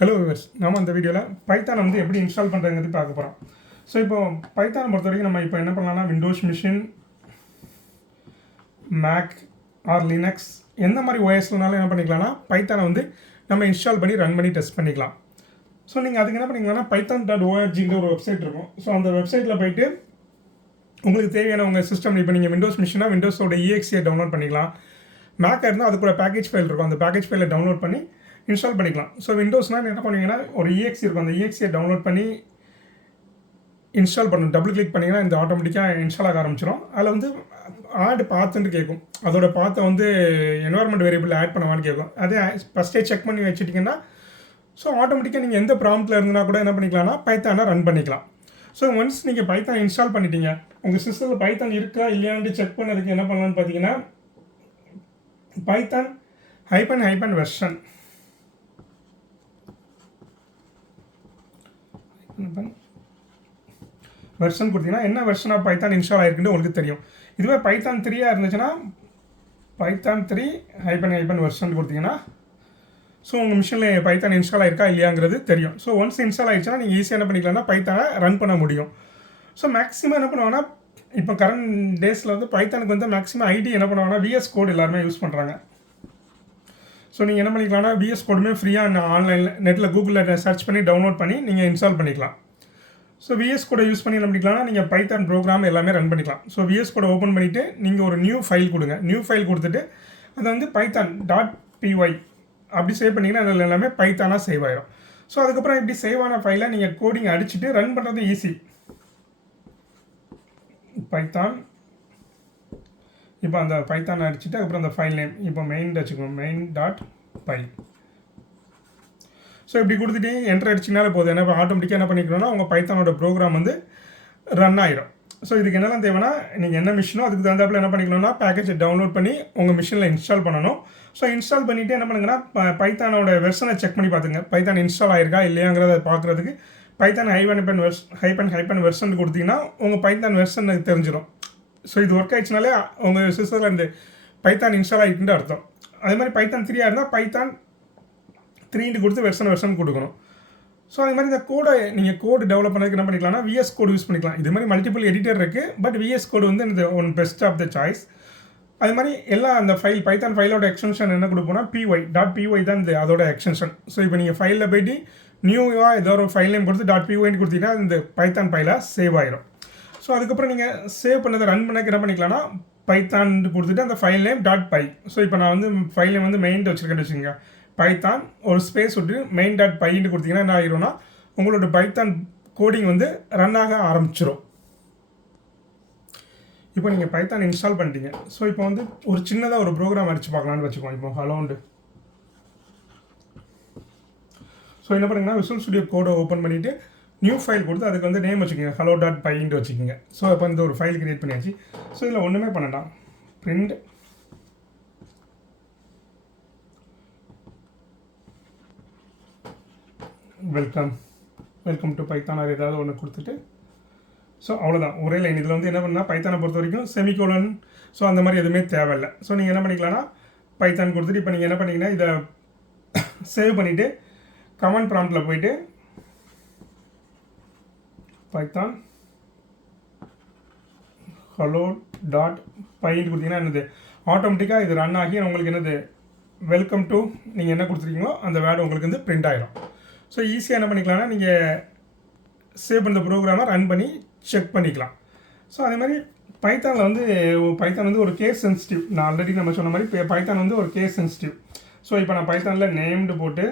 Hello viewers, நம்ம இந்த வீடியோவில் பைத்தான் வந்து எப்படி இன்ஸ்டால் பண்ணுறதுங்கிறது பார்க்க போகிறோம். ஸோ இப்போ பைத்தான் பொறுத்த வரைக்கும் நம்ம இப்போ என்ன பண்ணலாம்னா Windows machine, Mac or Linux எந்த மாதிரி ஓஎஸ்லனாலும் என்ன பண்ணிக்கலாம்னா பைத்தானை வந்து நம்ம இன்ஸ்டால் பண்ணி ரன் பண்ணி டெஸ்ட் பண்ணிக்கலாம். ஸோ நீங்கள் அதுக்கு என்ன பண்ணிக்கலாம்னா python.orgங்கிற ஒரு வெப்சைட் இருக்கும். ஸோ அந்த வெப்சைட்டில் போய்ட்டு உங்களுக்கு தேவையான உங்கள் சிஸ்டம், இப்போ நீங்கள் விண்டோஸ் மிஷினாக விண்டோஸோட EXE டவுன்லோட் பண்ணிக்கலாம். மேக்காக இருந்தால் அதுக்குள்ள பேக்கேஜ் ஃபைல் இருக்கும், அந்த பேக்கேஜ் ஃபைலை டவுன்லோட் பண்ணி இன்ஸ்டால் பண்ணிக்கலாம். ஸோ விண்டோஸ்னால் என்ன பண்ணுவீங்கன்னா ஒரு EXE இருக்கும், அந்த EXE டவுன்லோட் பண்ணி இன்ஸ்டால் பண்ணணும். டபுள் கிளிக் பண்ணிங்கன்னா இந்த ஆட்டோமேட்டிக்காக இன்ஸ்டால் ஆக ஆரம்பிச்சிடும். அதில் வந்து ஆட் பாத்துன்னு கேட்கும், அதோட பாத்தை வந்து என்வரான்மெண்ட் வேரியபிள் ஆட் பண்ணவான்னு கேட்கும். அதே ஃபஸ்ட்டே செக் பண்ணி வச்சுட்டிங்கன்னா ஸோ ஆட்டோமேட்டிக்காக நீங்கள் எந்த ப்ராம்ப்டில் இருந்துனா கூட என்ன பண்ணிக்கலாம்னா பைத்தானை ரன் பண்ணிக்கலாம். ஸோ ஒன்ஸ் நீங்கள் பைத்தான் இன்ஸ்டால் பண்ணிட்டீங்க, உங்கள் சிஸ்டத்தில் பைத்தான் இருக்கா இல்லையான்னு செக் பண்ணதுக்கு என்ன பண்ணலான்னு பார்த்தீங்கன்னா பைத்தான் -- வெர்ஷன் வெர்ஷன் கொடுத்தீங்கன்னா என்ன வெர்ஷன் ஆஃப் பைத்தான் இன்ஸ்டால் ஆகிருக்குன்னு உங்களுக்கு தெரியும். இதுவே பைத்தான் 3 இருந்துச்சுன்னா பைத்தான் 3 வெர்ஷன் கொடுத்தீங்கன்னா ஸோ உங்கள் மிஷினில் பைத்தான் இன்ஸ்டால் ஆகிருக்கா இல்லையாங்கிறது தெரியும். ஸோ ஒன்ஸ் இன்ஸ்டால் ஆகிடுச்சுன்னா நீங்கள் ஈஸியாக என்ன பண்ணிக்கலாம்னா பைத்தானை ரன் பண்ண முடியும். ஸோ மேக்ஸிமம் என்ன பண்ணுவாங்கன்னா இப்போ கரண்ட் டேஸில் வந்து பைத்தானுக்கு வந்து மேக்ஸிமம் ஐடி என்ன பண்ணுவாங்கன்னா VS கோட் எல்லாருமே யூஸ் பண்ணுறாங்க. ஸோ நீங்கள் என்ன பண்ணிக்கலாம்னா VS கோடுமே ஃப்ரீயாக ஆன்லைனில் நெட்டில் கூகுளில் சர்ச் பண்ணி டவுன்லோட் பண்ணி நீங்கள் இன்ஸ்டால் பண்ணிக்கலாம். ஸோ VS கோடை யூஸ் பண்ணி என்ன பண்ணிக்கலாம்னா நீங்கள் பைத்தான் ப்ரோக்ராம் எல்லாமே ரன் பண்ணிக்கலாம். ஸோ VS கோடை ஓப்பன் பண்ணிவிட்டு நீங்கள் ஒரு நியூ ஃபைல் கொடுங்க. நியூ ஃபைல் கொடுத்துட்டு அதை வந்து python.py அப்படி சேவ் பண்ணிங்கன்னா அதில் எல்லாமே பைத்தானாக சேவ் ஆயிடும். ஸோ அதுக்கப்புறம் இப்படி சேவ் ஆன ஃபைலை நீங்கள் கோடிங் அடிச்சுட்டு ரன் பண்ணுறது ஈஸி. பைத்தான் இப்போ அந்த பைத்தான் அடிச்சுட்டு அதுக்கப்புறம் அந்த ஃபைல் நேம் இப்போ மெயின் வச்சுக்கோங்க, main.py. ஸோ இப்படி கொடுத்துட்டு என்ட்ரு அடிச்சிங்கனாலே போதும். என்ன ஆட்டோமேட்டிக்காக என்ன பண்ணிக்கணும்னா உங்கள் பைத்தானோட ப்ரோக்ராம் வந்து ரன் ஆகிடும். ஸோ இதுக்கு என்னெல்லாம் தேவைன்னா நீங்கள் என்ன மிஷினோ அதுக்கு தகுந்தாப்பில் என்ன பண்ணிக்கணும்னா பேக்கேஜை டவுன்லோட் பண்ணி உங்கள் மிஷினில் இன்ஸ்டால் பண்ணணும். ஸோ இன்ஸ்டால் பண்ணிவிட்டு என்ன பண்ணுங்கன்னா பைத்தானோட வெர்ஷனை செக் பண்ணி பார்த்துங்க, பைத்தான் இன்ஸ்டால் ஆயிருக்கா இல்லையாங்கிறத பார்க்குறதுக்கு பைத்தான் -- வெர்ஷன் கொடுத்தீங்கன்னா உங்கள் பைத்தான் வெர்ஷன் தெரிஞ்சிடும். ஸோ இது ஒர்க் ஆயிடுச்சுனாலே உங்கள் சிஸ்டத்தில் இந்த பைத்தான் இன்ஸ்டால் ஆகிருக்குன்னு அர்த்தம். அதே மாதிரி பைத்தான் 3 இருந்தால் பைத்தான் 3 கொடுத்து வெர்ஷன் கொடுக்கணும். ஸோ அது மாதிரி இந்த கோடை நீங்கள் கோடு டெவலப் பண்ணதுக்கு என்ன பண்ணிக்கலாம்னா VS கோடு யூஸ் பண்ணிக்கலாம். இது மாதிரி மல்டிபிள் எடிட்டர் இருக்குது, பட் VS கோடு வந்து இந்த one best of the choice. அது மாதிரி எல்லா அந்த ஃபைல் பைத்தான் ஃபைலோட எக்ஸ்டென்ஷன் என்ன கொடுப்போம்னா .py தான் இந்த அதோட எக்ஸ்டென்ஷன். ஸோ இப்போ நீங்கள் ஃபைலில் போய்ட்டு நியூவாக ஏதோ ஒரு ஃபைல் நேம் கொடுத்து .pyன்னு கொடுத்தீங்கன்னா இந்த பைத்தான் ஃபைலாக சேவ் ஆகிடும். ஸோ அதுக்கப்புறம் நீங்கள் சேவ் பண்ணதை ரன் பண்ணக்கு என்ன பண்ணிக்கலாம்னா பைத்தான் கொடுத்துட்டு அந்த ஃபைல் நேம் .py. ஸோ இப்போ நான் வந்து ஃபைல் நேம் வந்து மெயின் வச்சுருக்கேன்னு வச்சுக்கோங்க, பைத்தான் ஒரு ஸ்பேஸ் விட்டு main.pyன்னு கொடுத்தீங்கன்னா என்ன ஆகிரும்னா உங்களோட பைத்தான் கோடிங் வந்து ரன் ஆக ஆரம்பிச்சிடும். இப்போ நீங்கள் பைத்தான் இன்ஸ்டால் பண்ணிட்டீங்க. ஸோ இப்போ வந்து ஒரு சின்னதாக ஒரு ப்ரோக்ராம் அடித்து பார்க்கலான்னு வச்சுக்கோங்க. இப்போ ஹலோண்டு ஸோ என்ன பண்ணுங்கன்னா விசுவல் ஸ்டுடியோ கோடை ஓப்பன் பண்ணிவிட்டு நியூ ஃபைல் கொடுத்து அதுக்கு வந்து நேம் வச்சுக்கோங்க, hello.pyன்னு வச்சுக்கோங்க. ஸோ இப்போ இந்த ஒரு ஃபைல் கிரியேட் பண்ணியாச்சு. ஸோ இதில் ஒன்றுமே பண்ணலாம், print welcome to Python or ஏதாவது ஒன்று கொடுத்துட்டு ஸோ அவ்வளோதான், ஒரே லைன். இதில் வந்து என்ன பண்ணால் பைத்தானை பொறுத்த வரைக்கும் செமிகோலன் ஸோ அந்த மாதிரி எதுவுமே தேவையில்லை. ஸோ நீங்கள் என்ன பண்ணிக்கலாம்னா பைத்தான் கொடுத்துட்டு இப்போ நீங்கள் என்ன பண்ணிங்கன்னா இதை சேவ் பண்ணிவிட்டு கமாண்ட் ப்ராம்ப்டில் போயிட்டு பைத்தான் hello.py கொடுத்தீங்கன்னா என்னது ஆட்டோமேட்டிக்காக இது ரன் ஆகி உங்களுக்கு என்னது வெல்கம் டு நீங்கள் என்ன கொடுத்துருக்கீங்களோ அந்த வேர்டு உங்களுக்கு வந்து பிரிண்ட் ஆகிடும். ஸோ ஈஸியாக என்ன பண்ணிக்கலாம்னா நீங்கள் சேவ் பண்ணுற ப்ரோக்ராமை ரன் பண்ணி செக் பண்ணிக்கலாம். ஸோ அதே மாதிரி பைத்தானில் வந்து பைத்தான் வந்து ஒரு கேஸ் சென்சிட்டிவ். நான் ஆல்ரெடி நம்ம சொன்ன மாதிரி பைத்தான் வந்து ஒரு கேஸ் சென்சிட்டிவ். ஸோ இப்போ நான் பைத்தானில் நேம்டு போட்டு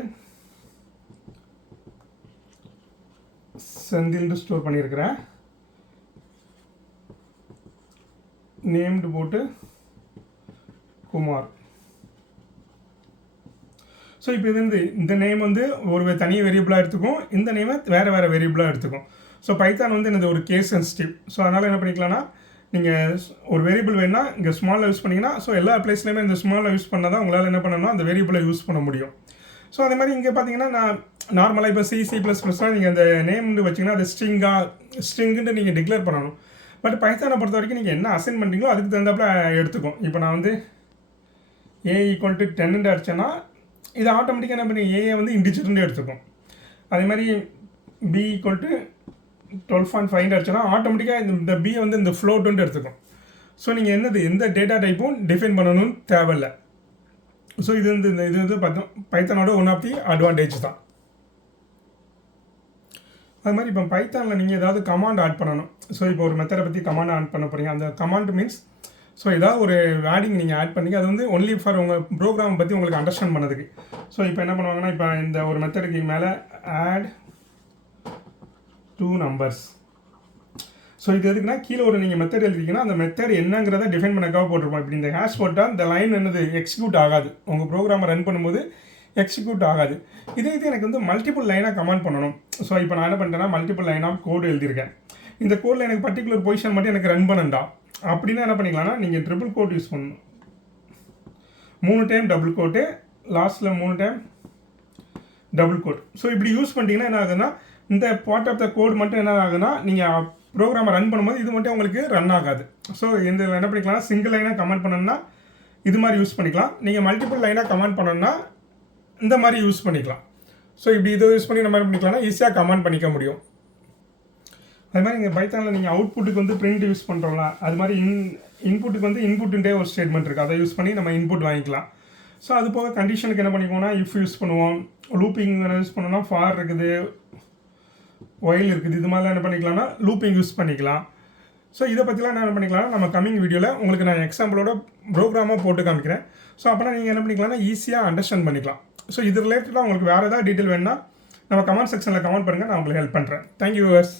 செந்தில்னு ஸ்டோர் பண்ணியிருக்கிறேன், நேம்டு போட்டு குமார். ஸோ இப்போ இது வந்து இந்த நேம் வந்து ஒரு தனி வேரியபிளாக எடுத்துக்கும், இந்த நேமை வேறு வேரியபிளாக எடுத்துக்கும். ஸோ பைத்தான் வந்து என்னது ஒரு கேஸ் சென்சிட்டிவ். ஸோ அதனால் என்ன பண்ணிக்கலாம்னா நீங்கள் ஒரு வேரியபிள் வேணுன்னா இங்கே ஸ்மாலில் யூஸ் பண்ணிங்கன்னா ஸோ எல்லா பிளேஸ்லையுமே இந்த ஸ்மாலில் யூஸ் பண்ணால் தான் உங்களால் என்ன பண்ணணும்னா அந்த வேரியபிளை யூஸ் பண்ண முடியும். ஸோ அதே மாதிரி இங்கே பார்த்தீங்கன்னா நான் நார்மலாக இப்போ C++லாம் நீங்கள் அந்த நேம்னு வச்சிங்கன்னா அது ஸ்ட்ரிங்குன்ட்டு நீங்கள் டிக்ளேர் பண்ணணும். பட் பைத்தானை பொறுத்த வரைக்கும் நீங்கள் என்ன அசைன் பண்ணுறீங்களோ அதுக்கு தகுந்தாப்புல எடுத்துக்கும். இப்போ நான் வந்து A = 10 அடிச்சேன்னா இது ஆட்டோமேட்டிக்காக என்ன பண்ணி ஏ வந்து இன்டிஜர்னு எடுத்துக்கும். அதே மாதிரி b ஈக்குவல் டு 12.5 அடிச்சோன்னா ஆட்டோமேட்டிக்காக இந்த b வந்து இந்த ஃப்ளோட்டுன்ட்டு எடுத்துக்கும். ஸோ நீங்கள் எந்த டேட்டா டைப்பும் டிஃபைன் பண்ணணும்னு தேவையில்லை. ஸோ இது வந்து பார்த்தோம் பைத்தானோட ஒன் ஆஃப் தி அட்வான்டேஜ் தான். அது மாதிரி இப்போ பைத்தானில் நீங்கள் ஏதாவது கமாண்ட் ஆட் பண்ணணும். ஸோ இப்போ ஒரு மெத்தடை பற்றி கமாண்ட் ஆட் பண்ண போகிறீங்க. அந்த கமாண்ட் மீன்ஸ் ஸோ ஏதாவது ஒரு வேர்டிங் நீங்கள் ஆட் பண்ணி அது வந்து ஒன்லி ஃபார் உங்கள் ப்ரோக்ராம் பற்றி உங்களுக்கு அண்டர்ஸ்டாண்ட் பண்ணதுக்கு. ஸோ இப்போ என்ன பண்ணுவாங்கன்னா இப்போ இந்த ஒரு மெத்தடுக்கு மேலே ஆட் 2 numbers. ஸோ இது எதுக்குன்னா கீழே ஒரு நீங்கள் மெத்தட் எழுதிருக்கீங்கன்னா அந்த மெத்தட் என்னங்கிறத டிஃபைன் பண்ணக்காக போட்டிருப்போம். இப்படி இந்த ஹேஷ் போட்டால் இந்த லைன் என்னது எக்ஸிக்யூட் ஆகாது, உங்கள் ப்ரோக்ராமை ரன் பண்ணும்போது எக்ஸிக்யூட் ஆகாது. இது எனக்கு வந்து மல்டிபிள் லைனாக கமெண்ட் பண்ணணும். ஸோ இப்போ நான் என்ன பண்ணிட்டேன்னா மல்டிபிள் லைன் ஆஃப் கோடு எழுதியிருக்கேன். இந்த கோடில் எனக்கு பர்டிகுலர் பொசிஷன் மட்டும் எனக்கு ரன் பண்ணண்டா அப்படின்னா என்ன பண்ணிக்கலாம்னா நீங்கள் ட்ரிபிள் கோட் யூஸ் பண்ணணும். 3 டைம் டபுள் கோட்டு, லாஸ்ட்டில் 3 டைம் டபுள் கோட். ஸோ இப்படி யூஸ் பண்ணிட்டீங்கன்னா என்ன ஆகுதுன்னா இந்த பார்ட் ஆஃப் த கோட் மட்டும் என்ன ஆகுதுன்னா நீங்கள் ப்ரோக்ராமை ரன் பண்ணும்போது இது மட்டும் உங்களுக்கு ரன் ஆகாது. ஸோ இந்த என்ன பண்ணிக்கலாம், சிங்கிள் லைனாக கமெண்ட் பண்ணணும்னா இது மாதிரி யூஸ் பண்ணிக்கலாம். நீங்கள் மல்டிபிள் லைனாக கமெண்ட் பண்ணணும்னா இந்த மாதிரி யூஸ் பண்ணிக்கலாம். ஸோ இப்படி இதை யூஸ் பண்ணி நம்ம என்ன பண்ணிக்கலாம்னா ஈஸியாக கமெண்ட் பண்ணிக்க முடியும். அது மாதிரி இங்கே பைத்தானில் நீங்கள் அவுட்புட்டுக்கு வந்து பிரிண்ட் யூஸ் பண்ணுறோம்ல, அது மாதிரி இன்புட்டுக்கு வந்து இன்புட்டுன்றே ஒரு ஸ்டேட்மெண்ட் இருக்குது, அதை யூஸ் பண்ணி நம்ம இன்புட் வாங்கிக்கலாம். ஸோ அது போக கண்டிஷனுக்கு என்ன பண்ணிக்குவோம்னா இஃப் யூஸ் பண்ணுவோம், லூப்பிங் யூஸ் பண்ணோம்னா ஃபார் இருக்குது, ஒயில் இருக்குது, இது மாதிரிலாம் என்ன பண்ணிக்கலாம்னா லூப்பிங் யூஸ் பண்ணிக்கலாம். ஸோ இதை பற்றிலாம் என்ன பண்ணிக்கலாம் நம்ம கம்மிங் வீடியோவில் உங்களுக்கு நான் எக்ஸாம்பிளோட ப்ரோக்ராமாக போட்டு காமிக்கிறேன். ஸோ அப்போனா நீங்கள் என்ன பண்ணிக்கலாம்னா ஈஸியாக அண்டர்ஸ்டாண்ட் பண்ணிக்கலாம். ஸோ இது ரிலேட்டடாக உங்களுக்கு வேறு ஏதாவது டீட்டெயில் வேணுன்னா நம்ம கமெண்ட் செக்ஷனில் கமெண்ட் பண்ணுங்கள், நான் உங்களுக்கு ஹெல்ப் பண்ணுறேன். Thank you viewers.